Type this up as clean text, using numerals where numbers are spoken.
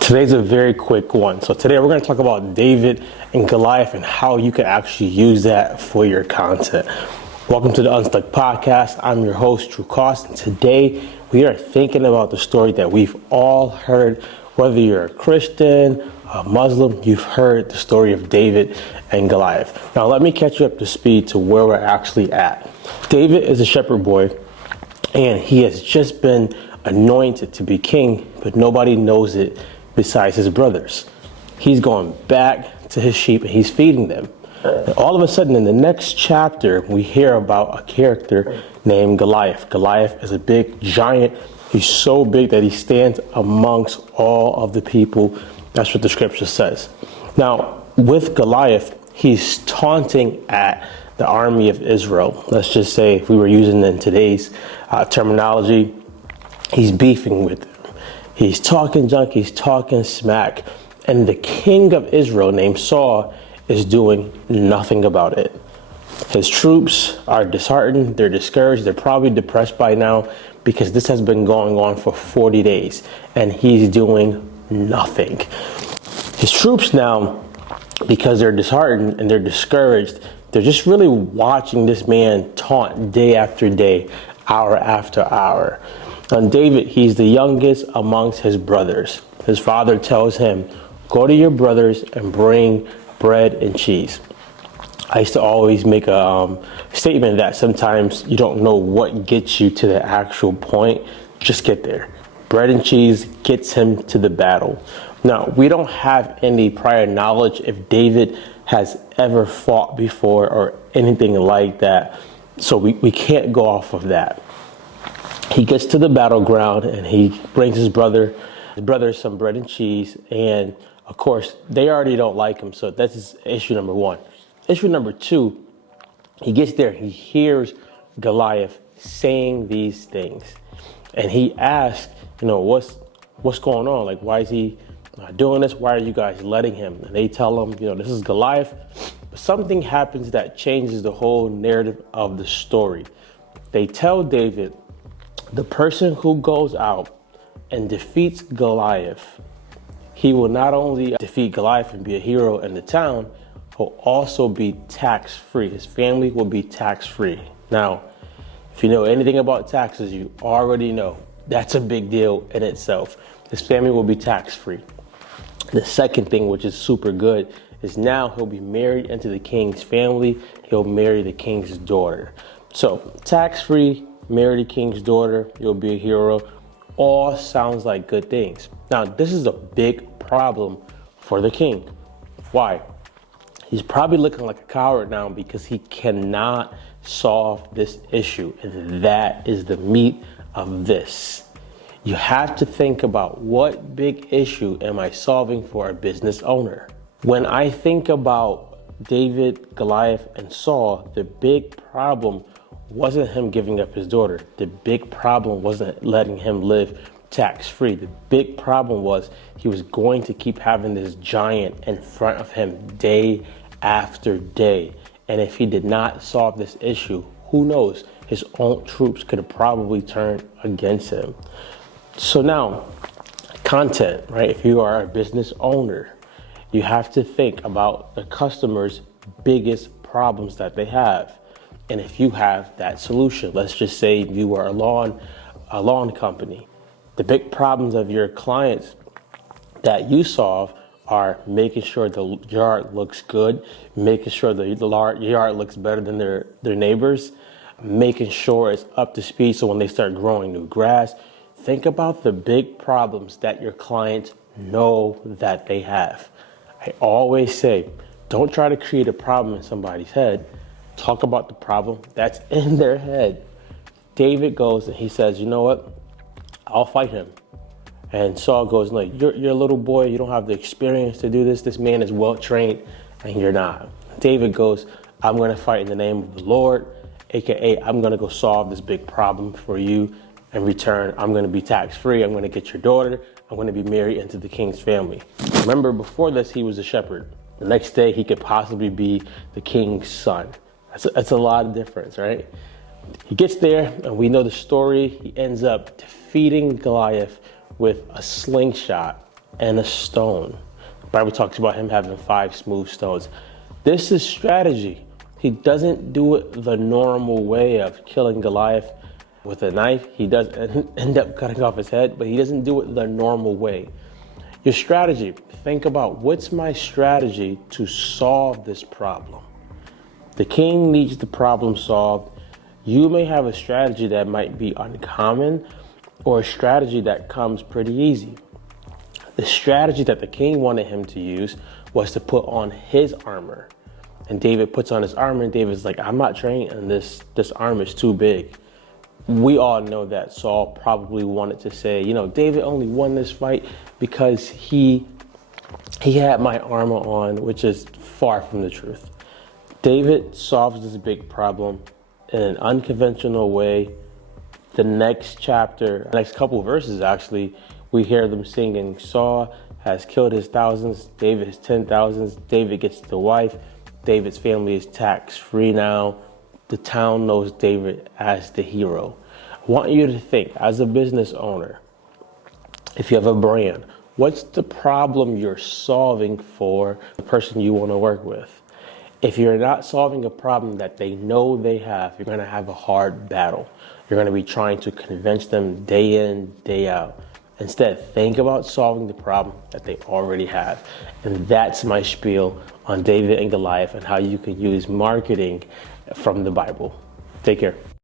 Today's a very quick one. So today we're going to talk about David and Goliath and how you can actually use that for your content. Welcome to the Unstuck Podcast. I'm your host, Drew Cost, and today we are thinking about the story that we've all heard. Whether you're a Christian, a Muslim, you've heard the story of David and Goliath. Now let me catch you up to speed to where we're actually at. David is a shepherd boy, and he has just been anointed to be king, but nobody knows it besides his brothers. He's going back to his sheep and he's feeding them. And all of a sudden in the next chapter, we hear about a character named Goliath. Goliath is a big giant. He's so big that he stands amongst all of the people. That's what the scripture says. Now, with Goliath, he's taunting at the army of Israel. Let's just say, if we were using in today's terminology, he's beefing with them. He's talking junk, he's talking smack. And the king of Israel named Saul is doing nothing about it. His troops are disheartened, they're discouraged, they're probably depressed by now because this has been going on for 40 days and he's doing nothing. His troops now, because they're disheartened and they're discouraged, they're just really watching this man taunt day after day, hour after hour. And David, he's the youngest amongst his brothers. His father tells him, go to your brothers and bring bread and cheese. I used to always make a statement that sometimes you don't know what gets you to the actual point. Just get there. Bread and cheese gets him to the battle. Now, we don't have any prior knowledge if David has ever fought before or anything like that. So we can't go off of that. He gets to the battleground and he brings his brother some bread and cheese. And of course, they already don't like him. So that's issue number one. Issue number two, he gets there, he hears Goliath saying these things. And he asks, what's going on? Like, why is he doing this? Why are you guys letting him? And they tell him, this is Goliath. But something happens that changes the whole narrative of the story. They tell David, the person who goes out and defeats Goliath, he will not only defeat Goliath and be a hero in the town, he'll also be tax-free. His family will be tax-free. Now, if you know anything about taxes, you already know that's a big deal in itself. His family will be tax-free. The second thing, which is super good, is now he'll be married into the king's family. He'll marry the king's daughter. So, tax-free, marry the king's daughter, you'll be a hero. All sounds like good things. Now, this is a big problem for the king. Why? He's probably looking like a coward now because he cannot solve this issue. And that is the meat of this. You have to think about, what big issue am I solving for a business owner? When I think about David, Goliath, and Saul, the big problem wasn't him giving up his daughter. The big problem wasn't letting him live tax-free. The big problem was he was going to keep having this giant in front of him day after day. And if he did not solve this issue, who knows? His own troops could have probably turned against him. So now, content, right? If you are a business owner, you have to think about the customer's biggest problems that they have. And if you have that solution, let's just say you are a lawn company. The big problems of your clients that you solve are making sure the yard looks good, making sure the yard looks better than their neighbors, making sure it's up to speed so when they start growing new grass. Think about the big problems that your clients know that they have. I always say, don't try to create a problem in somebody's head. Talk about the problem that's in their head. David goes and he says, you know what? I'll fight him. And Saul goes, no, you're a little boy. You don't have the experience to do this. This man is well trained and you're not. David goes, I'm going to fight in the name of the Lord, AKA I'm going to go solve this big problem for you. In return, I'm going to be tax-free. I'm going to get your daughter. I'm going to be married into the king's family. Remember, before this, he was a shepherd. The next day, he could possibly be the king's son. That's a lot of difference, right? He gets there, and we know the story. He ends up defeating Goliath with a slingshot. and a stone. The Bible talks about him having 5 smooth stones. This is strategy. He doesn't do it the normal way of killing Goliath with a knife. He does end up cutting off his head, but he doesn't do it the normal way. Your strategy, think about, what's my strategy to solve this problem? The king needs the problem solved. You may have a strategy that might be uncommon or a strategy that comes pretty easy. The strategy that the king wanted him to use was to put on his armor. And David puts on his armor, and David's like, I'm not trained, and this armor is too big. We all know that Saul probably wanted to say, David only won this fight because he had my armor on, which is far from the truth. David solves this big problem in an unconventional way. The next chapter, next couple verses actually, we hear them singing, Saul has killed his thousands, David his 10,000s, David gets the wife, David's family is tax-free now. The town knows David as the hero. I want you to think, as a business owner, if you have a brand, what's the problem you're solving for the person you want to work with? If you're not solving a problem that they know they have, you're going to have a hard battle. You're going to be trying to convince them day in, day out. Instead, think about solving the problem that they already have. And that's my spiel on David and Goliath and how you can use marketing from the Bible. Take care.